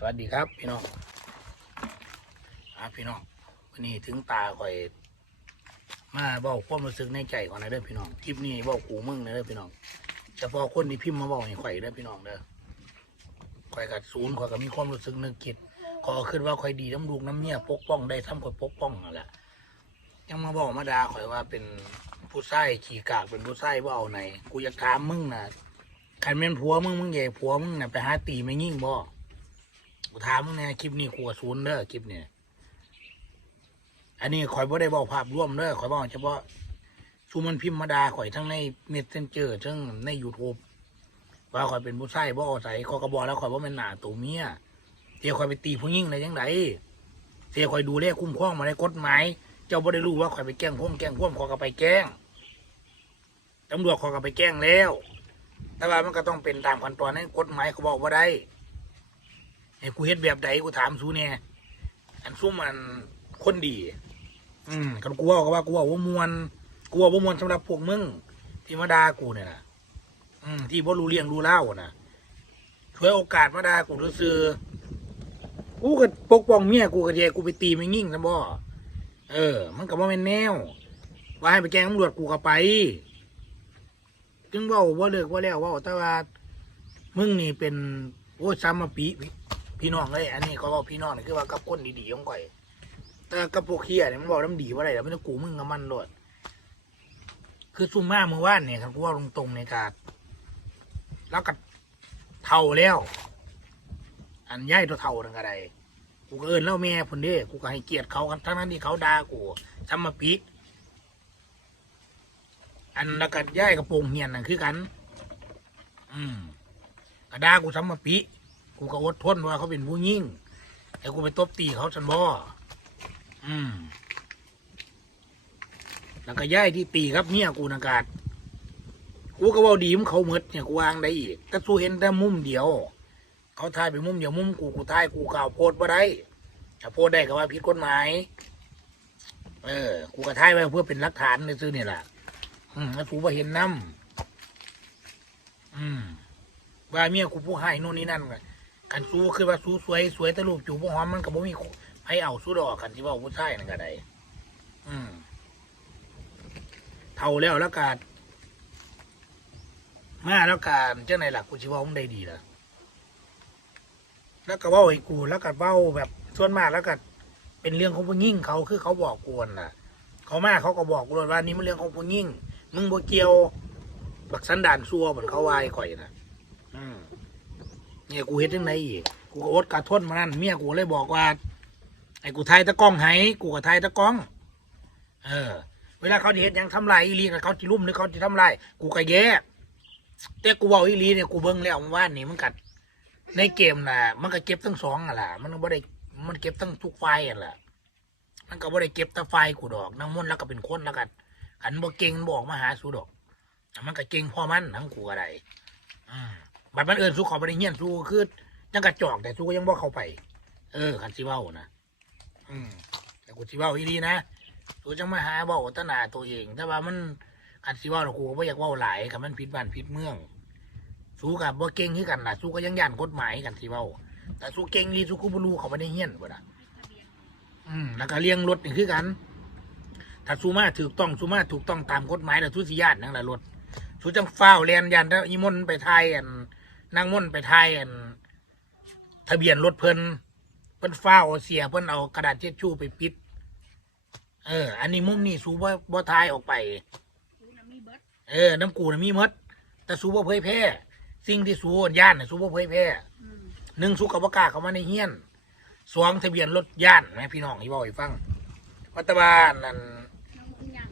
สวัสดีครับพี่น้องอ่าพี่น้องวันนี้ถึงตาข่อย มาบอกความรู้สึกในใจก่อนนะเด้อพี่น้องคลิปนี้บอกกูมึงนะเด้อพี่น้องเฉพาะคนที่พิมพ์มาบอกให้ข่อยเด้อพี่น้องเด้อข่อยกัดศูนย์ข่อยก็มีความรู้สึกนึกคิดขอขึ้นว่าข่อยดีน้ำลูกน้ำเมียปกป้องได้ทำข่อยปกป้องนั่นแหละยังมาบอกมาด่าข่อยว่าเป็นผู้ชายขี่กากเป็นผู้ชายว่าเอาไหนกูอยากถามมึงนะคันแม่นผัวมึงมึงใหญ่ผัวมึงน่ะไปหาตีไม่ยิ่งบ่ กูถามมึงแน่คลิปนี้กูกับศูนย์เด้อคลิปเนี้อันนี้ข่อยบ่ได้บอกภาพร่วมเด้อข่อยบอกเฉพาะซูมันพิมพ์มาดาข่อยทั้งในเมสเซนเจอร์ทั้งใน YouTube ว่าข่อยเป็นผู้ใชายบ่เอาใส่ข่อยก็บอกแล้วข่อยว่าเป็นหน้าตัวเมียเทียข่อยไปตีผู้หญิงได้ยังไงเทียข่อยดูแลคุ้มครองมาในกฎหมายเจ้าบ่ได้รู้ว่าข่อยไปแกล้งพ่มแกล้งพ่มข่อยก็ไปแกล้งตำรวจข่อยก็ไปแกล้งแล้ว แต่ว่ามันก็ต้องเป็นตามขั้นตอนในกฎหมายเขาบอกว่าได้ ไอ้กูเฮ็ดแบบใดกูถามซูเนี่ยอันซุ่มอันคนดี อืมกันกูว่าก็ว่ากูว่าว่ามวนกูว่าว่ามวนสำหรับพวกมึงที่มาด่ากูเนี่ยนะอืมที่บ่รู้เลี้ยงรู้เล่านะช่วยโอกาสมาด่ากูซื่อๆกูก็ปกป้องเมียกูก็แย่กูไปตีไม่ยิ่งนะบ่เออ มันก็บ่แม่นแนว ว่าให้ไปแจ้งตำรวจกูก็ไปจึงเว่าว่าเลิกว่าแล้วเว่าแต่ว่ามึงนี่เป็นโอ้ยซ้ำมาปี พี่พี่น้องเลยอันนี้เขาบอกพี่น้องนี่คือว่ากับคนดีๆของก่อยแต่กับพวกเฮียเนี่ยมันบอกน้ำดีว่าอะไรแล้วไม่ต้องกูมึงกับมันโลดคือซุ่มมาเมื่อวานเนี่ยครับกูว่าตรงๆในการแล้วก็เท่าแล้ว อันย่ายตัวเท่าทั้งกระไดกูก็เอินเล่าแม่พุ่นเด้กูก็ให้เกียรติเขากันทั้งนั้นที่เขาด่ากูซ้ำมาปีอันแล้วก็ย่ายกระโปรงเฮียนนั่นคือกัน อืมกระดากูทำมาปิ กูก็อดทนว่าเขาเป็นผู้ยิ่งไอ้กูไปตบตีเขาสันบ่อืมแล้วก็ย่ายที่ตีครับเนี่ยกูนากาศกูก็เว่าดีมนเขาเมดเนี่ยกูวางได้อีกแต่สู้เห็นแต่มุมเดียว เขาทายไปมุมเดียวมุมกูกูทายกูกล่าวโพดว่าได้ถ้าโพดได้ก็ว่าผิดกฎหมายเออ กูก็ทายไว้เพื่อเป็นหลักฐานในซื้อนี่แหละอืมแล้วกูว่าเห็นน้ำอืมว่าเมียกูผู้ให้นู่นนี่นั่น กันกันสู้คือว่าสู้สวยสวยแต่รูปจูบหอมมันก็บ่มีให้เอาสู้ดอกกันที่ว่าผู้ชายนั่นก็ได้อืมเท่าแล้วแล้วการมาแล้วการเจ้าไหนหลักกูชิว่ามึงได้ดีละแล้วก็ว้าให้กูแล้วก็เว้าแบบส่วนมากแล้วก็เป็นเรื่องของผู้ยิ่งเขาคือเขาบอกกวนน่ะ เขามาเขาก็บอกกูเลยว่านี่มันเรื่องของผู้ยิ่งมึงบ่เกี่ยวบักสันดานซัวเหมือนเขาวายข่อยน่ะ เนี่ยกูเฮ็ดจังไดอีกกูก็อดกระทนมานั่นเมียกูเลยบอกว่า ไอ้กูไทยตะกล้องให้กูก็ทยตะกล้อง เออ เวลาเขาเฮ็ดยังทำลายอีลีกับเขาจิลุ่มหรือเขาจิทำลายกูก็แย่แต่กูบอกอีลีเนี่ยกูเบิ่งแล้วเมื่านี่มันกัดในเกมน่ะ มันก็เก็บทั้งสองอะล่ะ มันก็บ่ได้มันเก็บทั้งทุกไฟอะล่ะมันก็บ่ได้เก็บแต่ไฟกูดอกนางมนแล้วก็เป็นคนแล้วกันขันบ่เก่งบอกมาหาสูดอกมันก็เก่งพ่อมันทั้งกูก็ได้อืม บัดมันเอิญสู้เขาไปในเฮียนสู้คือยังกระจอกแต่สู้ก็ยังบ่เข้าไป เออคันสิเว้านะอืมแต่กูสิเว้าอีดีนะสู้จังมาหาเว้าแตหนาตัวเอง แต่ว่ามันคันสิเว้าน่ะกูก็บ่อยากเว้าหลายกับมันผิดบ้านผิดเมือง สู้กับบ่เก่งคือกันน่ะสู้ก็ยังย่านกฎหมายกันสิเว้า แต่สู้เก่งดีสู้กูบ่รู้เขาไปในเฮียนบ่ล่ะอืมแล้วก็เลี้ยงรถนี่คือกัน ถ้าสู้มาถูกต้องสู้มาถูกต้องตามกฎหมายแล้วสู้สิย่านนั่นล่ะรถสู้จังฟ้าวเรียนยันแล้วอีมนต์ไปไทยอัน นางมนต์ไปไทยอัน ทะเบียนรถเพิ่นเพิ่นฟ้าวเอาเสียเพิ่นเอากระดาษเช็ดชู่ไปปิด เออ อันนี้มุมนี่สู้บ่บ่ทายออกไป เออ น้ำกูน่ะมีหมด แต่สู้บ่เผยแพร่สิ่งที่สู้ย่านน่ะสู้บ่เผยแพร่หนึ่งสู้กับบ่กล้าเข้ามาในเฮียนสองทะเบียนรถย่านแม่พี่น้องที่บอกให้ฟังวัตบาลนั่น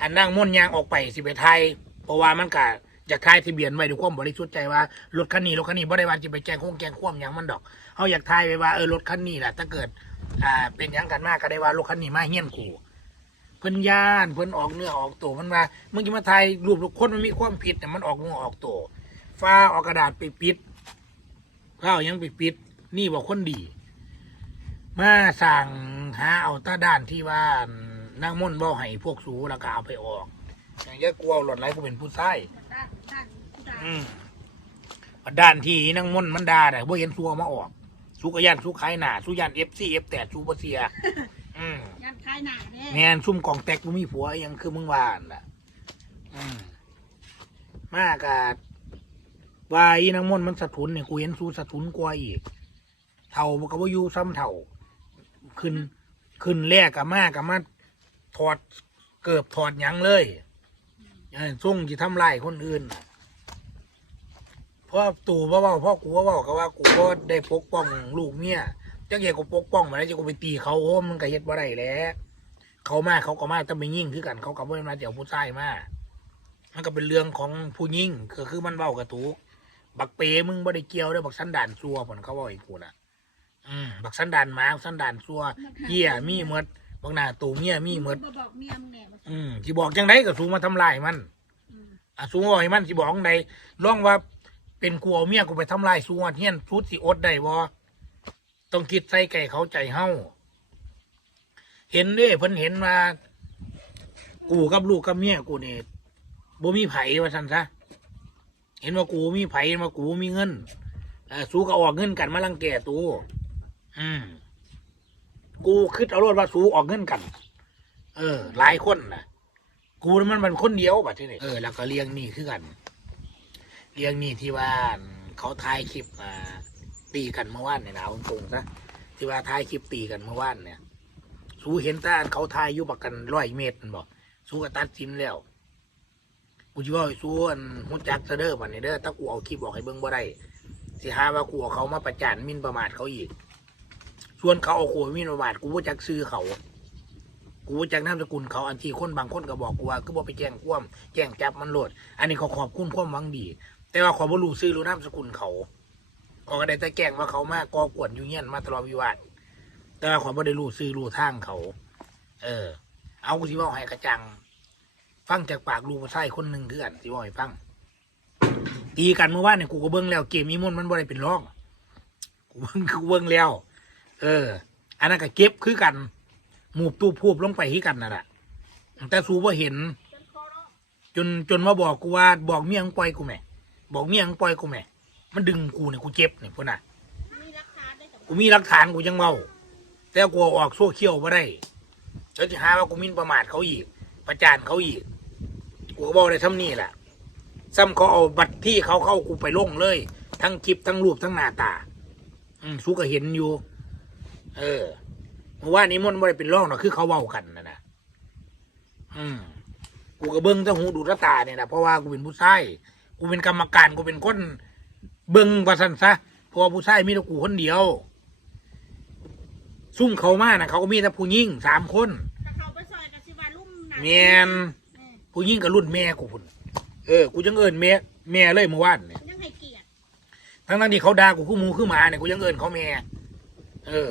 อันนั่งม่วนยางออกไปสิไปไทยเพราะว่ามันกะ จะทายทะเบียนไว้ด้วยความบริสุทธิ์ใจว่ารถคันนี้รถคันนี้บ่ได้ว่าจะไปแจ้งคงแจ้งความหยังมันดอกเขาอยากทายไปว่าเออรถคันนี้แหละถ้าเกิดอ่าเป็นหยังกันมากก็ได้ว่ารถคันนี้มาเฮี้ยนกูเพิ่นย่านเพิ่นออกเนื้อออกตัวมันว่ามึงจะมาทายรูปลูกคนมันมีความผิดแต่มันออกเนื้อออกตัวฟ้าออกกระดาษไปปิดข้าวยังไปปิด นี่บอกคนดี มาสั่งหาเอาตาด้านที่ว่านั่งม่นบ่ให้พวกสูแล้วก็เอาไปออก อย่างเงี้ยกลัวหลอดไหลกูเป็นผู้ชาย อืมด้านที่นั่งม่นมันด่าแต่บ่เห็นซัวมาออกสู้กยันสู้ขายหนาสู้ยันเอฟซีเอฟแตดสู้บเสีย อืมยันคลายหนาเด้แมนซุ่มกองแตกกูมีผัวยังคือมึงว่านั่นล่ะอืมมากาดว่าอีนางมนต์มันสะทุนเนี่ยกูเห็นสู้สะทุนกว่าอีก เท่ามันก็บ่อยู่ซ้ำเท่า ขึ้น ขึ้นแรกกับมากกับมาถอดเกือบถอดหยังเลยเออส่งที่ทำลายคนอื่นน่ะเพราะตู่ว่าเว่าพ่อกูว่าเว่าก็ว่ากูก็ได้ปกป้องลูกเมียจักเกียกูปกป้องมาแล้วจะกูไปตีเขาโอ้มันก็เฮ็ดบ่ได้แหล้วเขามาเขาก็มาต้องไปยิ่งคือกัน เขาก็บ่ได้มาเดี๋ยวผู้ชายมามันก็เป็นเรื่องของผู้ยิ่งคือคือมันเว้ากระตูกบักเปมึงบ่ได้เกี่ยวเด้อบักสันดานซัวผลเขาบอกอีกกูน่ะ อืมบักสันดานหมาสันดานซัวเหี้ยมีหมดบักหน้าตูเมียมีหมดบ่บอกเมียมึงแหน่บ่อืมสิบอกจังไดก็สูมาทำลายมันอืม อะสูบอกให้มันสิบอกจังไดร้องว่า เป็นกูเอาเมียกูไปทำลายสูงเฮียนชุดสิอดได้บ่ต้องคิดใส่ไก่เขาใจเฮาเห็นเด้เพิ่นเห็นว่า กูกับลูกกับเมียกูนี่บ่มีไผว่าซั่นซะเห็นว่ากูมีไผเห็นว่ากูมีเงินเออสู้ก็ออกเงินกันมาลังแก่ตูอืมกูคิดเอารถว่าสู้ออกเงินกัน เออ หลายคนนะกูมันมันคนเดียวบัดที่นี่เออแล้วก็เลี้ยงนี่คือกัน เลี้ยงนี่ที่ว่าเขาถ่ายคลิปตีกันเมื่อวานเนี่ยนะเอาตรงซะที่ว่าถ่ายคลิปตีกันเมื่อวานเนี่ย สู้เห็นแตาเขาถ่ายยู่บักกันร้อยเมตรมันบอกสู้ก็ตัดสินแล้วกูจะว่าสู้อันหุ่นจักซะเด้อบัดนี้เด้อถ้ากูเอาคลิปบอกให้เบิ่งบ่ได้สิหาว่ากูเอาเขามาประจานมินประมาทเขาอีกส่วนเขาเอาโคหมินประมาทกูว่าจักซื้อเขากูจากนามสกุลเขาอันที่คนบางคนก็บอกกูว่าคือบอกไปแจ้งควมแจ้งจับมันโหลด อันนี้เขาขอบคุณความหวังดี แต่ว่าขอบ่รู้ซื้อรู้นามสกุลเขาเขาก็ได้แต่แกล้งว่าเขามากกอกวนยู่เงี้ยนมาตลอดวิวาทแต่ว่าขอบ่ได้รู้ซื้อรู้ทางเขา เออ เอาสิบอกให้กระจัง ฟังจากปากลูกผู้ชายคนหนึ่งคือกันสิบอกให้ฟัง ตีกันเมื่อวานเนี่ยกูก็เบิ่งแล้วเกมมีมนมันบ่ได้เป็นร่องกูเบิ่งกูเบิ่งแล้ว เออ อันนั้นก็เก็บคือกันหมูบตู้พูบลงไปที่กันนั่นแหละแต่สูว่าเห็น จนจนมาบอกกูว่าบอกเมียงปล่อยกูแหม่ บอกเมียงปล่อยกูแหม่มันดึงกูเนี่ยกูเจ็บเนี่ยพุ่นน่ะมีรักฐานได้แต่กูมีหลักฐานกูยังเมา แต่กูเอาออกโซ่เขี้ยวมาได้แล้วจะหาว่ากูหมินประมาทเขาอีก ประจานเขาอีก กูก็บอกได้ทำนี่แหละซ้ำเขาเอาบัตรที่เขาเข้ากูไปลงเลย ทั้งคลิปทั้งรูปทั้งหน้าตา อืมสู้ก็เห็นอยู่ เออเมื่อวานนี้มันไม่ได้เป็นร่องหรอกคือเขาเว้ากันนะนะอืมกูก็เบิ้งแต่หูดูดตาเนี่ยนะเพราะว่ากูเป็นผู้ชาย กูเป็นกรรมการกูเป็นคนเบิ้งว่าสันซะเพราะว่าผู้ชายมีแต่กูคนเดียว ซุ่มเขามานะเขาก็มีแต่ผู้หญิงสามคนถ้าเขาไปซอยกับสิว่าลุ่มหนาแมนเออผู้หญิงกับรุ่นแม่กูพุ่นเออกูจังเอิญแม่แม่เลยเมื่อวานเนี่ย ยังให้เกียรติทั้งนั้นที่เขาด่ากูคือหมูคือหมาเนี่ยกูยังเอิญเขาแม่เออ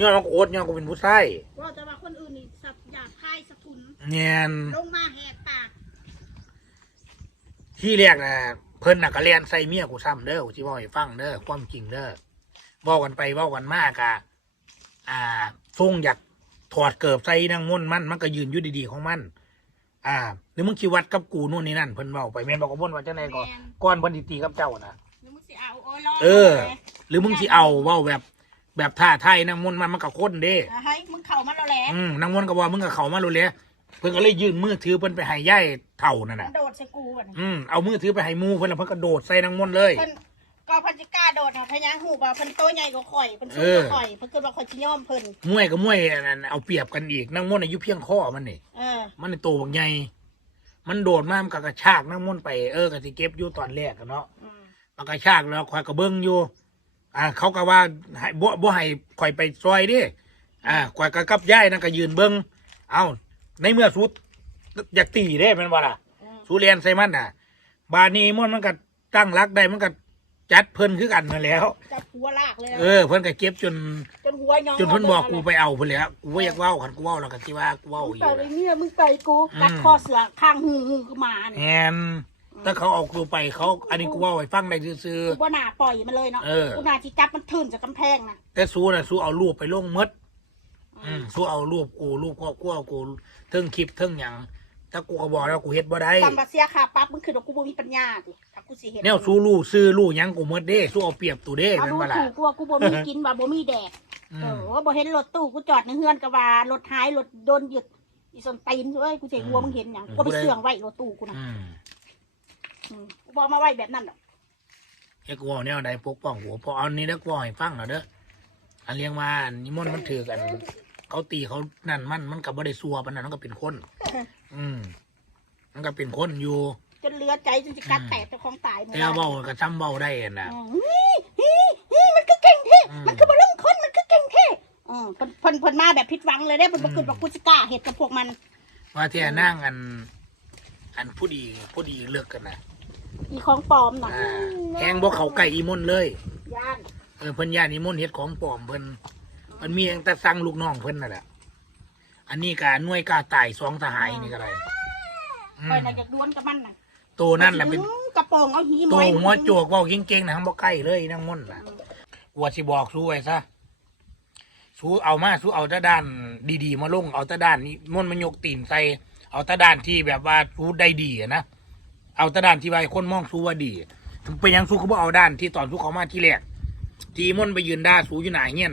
ย้อนว่ากูโอ๊ตย้อนกูเป็นผู้ชายว่าแต่ว่าคนอื่นนี่สับอยากพายสะทุนแมนลงมาแหกปาก ที่แรกนะเพิ่นน่ะก็เรียนใส่เมียกูซ้ำเด้อกูสิบอกให้ฟังเด้อความจริงเด้อเว้ากันไปเว้ากันมากอะอ่าทรงอยากถอดเกิบใส่นางมนต์มันมันก็ยืนอยู่ดีๆของมัน อ่าหรือมึงคิดวัดกับกูนู่นนี่นั่นเพิ่นเว้าไปแม่นบอกกับมนต์ว่าจังไดก่อนแม่นก่อนเพิ่นสิตีกับเจ้านะหรือมึงสิเอาโอ้ยรอเออ หรือมึงสิเอาเว้าแบบแบบท่าทายนางมนต์มันมันก็คนเด้เอาให้มึงเข้ามาแล้วแหละอืมนางมนต์ก็ว่ามึงก็เข้ามาโลดเลย เพิ่นก็เลยยื่นมือถือเพิ่นไปให้ย่ายเฒ่านั่นมัน่ะนโดดใส่กูก่อนอืมเอามือถือไปให้หมูเพิ่นแล้วเพิ่นก็โดดใส่นางมนต์เลย เพิ่นก็เพันจิกล้าโดดค่ะพญางหูบ่าเพิ่นโตใหญ่กว่าข่อยเพิ่นสูงกว่าข่อยเพิ่นคิดว่าข่อยสิยอมเพิ่นมวยกับมวยอันนั้นเอาเปรียบกันอีกนางมนต์อายุเพียงข้อมันนี่ เออ มันในโตวบักใหญ่ มันโดดมามันก็กระชากนางมนต์ไป เออก็สิเก็บอยู่ตอนแรกอะเนาะ อืมมันกระชากแล้วคอยกระเบิ้งอยู่ อ่า เขาก็ว่าให้บ่บ่ให้คอยไปซอยดิ อ่าคอยกระกับย่ายนั่นก็ยืนเบิ้งเอา ในเมื่อสุดอยากตีได้แมันว่าล่ะอืมสุเรียนใส่มันน่ะ บาดนี้มนต์มันก็ตั้งรักได้มันก็จัดเพิ่นคือกันนั่นแหล้ว จับหัวลากเลยนะเออเพิ่นก็เก็บจน จนหัวย้องจนเพิ่นบอกกูไปเอาเพิ่นแหล้วกูบ่อยากเว้าคันกูเว้าแล้วก็สิว่ากูเว้ามึงอีกไปแหเลละยเนี่ยมึงไปกูอืมกัดคอเสือข้างหูหูขึ้นมาเนี่ยแอนถ้าเขาเอากูไปเขา อันนี้กูเว่าให้ฟังได้ซื่อ กูว่าหนาปล่อยมันเลยเนาะเออ กูหนาที่จับมันทื่นจากกำแพงนะๆแต่สู้น่ะสู้เอารูปไปลงหมด อืมสู้เอารูปกูรูปครอบครัวกู เทิงคลิปเทิงหยังถ้ากูก็บอกแล้วกูเฮ็ดบ่ได้ตามบัเสียค่าปรับมึงคือว่ากูบ่มีปัญญาดิถ้ากูสิเฮ็ดแนวสู้ลู่ซื้อลู่หยังกูหมดเด้สู้เอาเปรียบตูเด้เอาแม่นดูบ่ล่ะถูกกูว่ากูบ่มีกินว่าบ่มีแดกอืเอมอว่าบ่เห็นรถตู้กูจอดในเฮือนก็ว่ารถหายรถโดนยึดอีสนตีนเอ้ยกูสิให้วัวมึงเห็นหยังกูไปเสื่องไว้รถตู้กูนะอืมอืมกูบ่เอามาไว้แบบนั้นดอกไอ้กูเอาแนวใดปกป้องหัวพอเอานี้แล้วกูเอาให้ฟังหน่อยเด้ออันเลี้ยงมาอันนิมนต์มันถือกัน เขาตีเขานั่นมันมันก็บ่ได้ซัวปานนั้นมันก็เป็นคน อืม มันก็เป็นคนอยู่ จนเหลือใจจนสิกัดแตกเจ้าของตายแต่เว้าก็ซ้ำเว้าได้อะนะอืมฮี่ฮี่ฮี่มันก็เก่งแท้อืม มันก็บ่เรื่องคนมันก็เก่งแท้อืมเพิ่นเพิ่นเพิ่นมาแบบผิดหวังเลยได้เพิ่นบ่อืมคิดว่ากูสิกล้าเฮ็ดกับพวกมัน ว่าที่นั่งอัน อันผู้ดีผู้ดีเลือกกันนะอีของปลอมน่ะอ่าแหงบ่เขาใกล้อีมนต์เลย ย่าน เออเพิ่นย่านอีมนต์เฮ็ดของปลอมเพิ่น มันมีตั้งแต่สั่งลูกน้องเพิ่นนั่นแหละ อันนี้ก็หน่วยกล้าตายสองทหารนี่ก็ได้อืคอยมน่ะอยากดวลกับมันน่ะตัวนั่นแหละเป็นอืมกระโปรงเอาหีตัวไหัวโจกเว้าเก่งๆนะบ่ใกล้เลยนางมนต์น่ะว่าสิบอกสู้ไว้ซะสู้เอามาสู้เอาแต่ด้านดีๆ มาลงเอาแต่ด้านนี้มนต์มันยกตีนใส่เอาแต่ด้านที่แบบว่าสู้ได้ดีอะนะเอาแต่ด้านที่ว่าให้คนมองสู้ว่าดีถึงเป็นหยังสู้เขาบ่เอาด้านที่ตอนสู้เขามาที่แรกที่มนต์ไปยืนด่าสู้อยู่หน้าเฮียน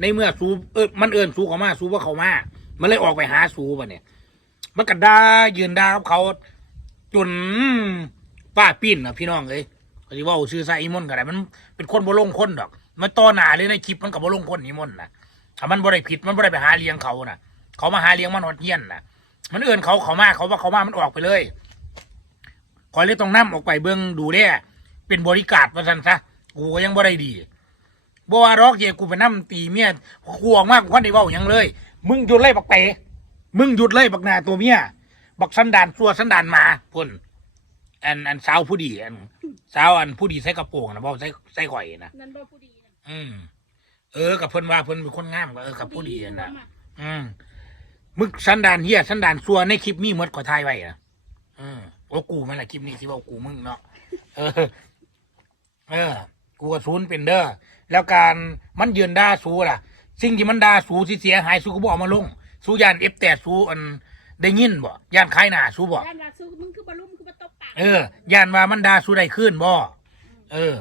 ในเมื่อสูเออมันเอินสูเขามาสูว่าเขามา มันเลยออกไปหาสู้ปะเนี่ย มันก็ด่ายืนด่ากับเขา จนป้าปิ้นนะพี่น้องเอ้ยเขาสิเว่าชื่อไซอีมอนก็ได้มันเป็นคนบ่ลงคนดอก มันต่อหนาเลยในคลิปมันก็บ่ลงคนอีมอนนะถ้ามันบ่ได้ผิดมันบ่ได้ไปหาเลี้ยงเขานะเขามาหาเลี้ยงมันหดเยี่ยนนะมันเอื่นเขาเขามาเขาว่าเขามามันออกไปเลยขอยเลยต้องนํออกไปเบิ่งดูแลเป็นบริการว่าซั่นซะกูก็ยังบ่ได้ดี บ่ว่ารอกเจกูไปนํตีเมียกูออกมากูบ่ได้เว้าหยังเลย มึงหยุดเลยบักเตะมึงหยุดเลยบักหน้าตัวเมียบักสันดานซัวสันดานหมาพ่นอันอันสาวผู้ดีอันสาวอันผู้ดีใส่กระโปรงนะบ่ใส่ใส่ข่อยนะนั่นบ่ผู้ดีนะอืมเออกับเพิ่นว่าเพิ่นเป็นคนงามก็เออกับผู้ดีอะนะอืมมึกสันดานเฮียสันดานซัวในคลิปมีหมดขอทายไว้นะอืมโอ้กูมันแหละคลิปนี้ที่ว่ากูมึงเนาะเออ เออ กูกับศูนย์เป็นเด้อ แล้วการมันยืนด่าสูล่ะ สิ่งที่มันด่าสูที่เสียหายสูก็บเอกมาลง สูยานเอฟแต่สูอันได้ยินบ่ยานคายหน้าสูบ่ ย่านว่าสู้มึงคือบ่ลุ่มคือบ่ตบปากเออย่านว่ามันด่าสูได้ขึ้นบ่ เออ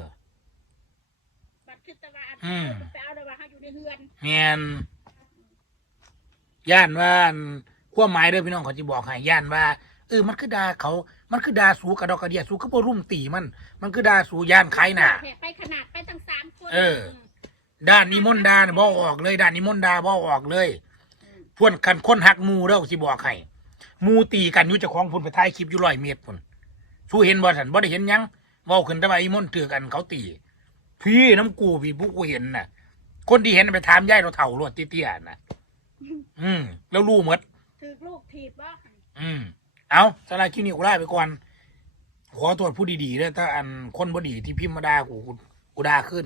บัดคือแต่ว่าอันอืม ไปเอาแต่ว่าเฮาอยู่ในเฮือนแมนย่านว่าอันความหมายเด้อพี่น้องเขาจะบอกให้ย่านว่าเออมันคือด่าเขา มันคือด่าสูกระดอกกระเดียสูก็บ่รุ่มตีมัน มันคือด่าสูย่านคายหน้าแผ่ไปขนาดไปตั้งสามคนเออ ด้านนิมนต์ดาเนี่ยบ่ออกเลย ด้านนิมนต์ดาบ่ออกเลยพวนกันคนหักหมูเด้อสิบอกให้หมูตีกันอยู่เจ้าของพุ่นไปถ่ายคลิปอยู่ร้อยเมตรพุ่นสู้เห็นบ่สันบ่ได้เห็นหยังเว้าขึ้นแต่ว่าอีมนต์ถือกันเขาตี พี่น้ำกูพี่ผู้กูเห็นน่ะ คนที่เห็นไปถามยายเราเถ่ารวดเตี้ยๆน่ะ อืมแล้วรู้หมด ถือลูกถีบบ่อืม เอาสลายคลิปนี้กูไล่ไปก่อน ขอตรวจผู้ดีๆด้วยถ้าอันคนบ่ดีที่พิมพ์มาด่ากูกูด่าขึ้น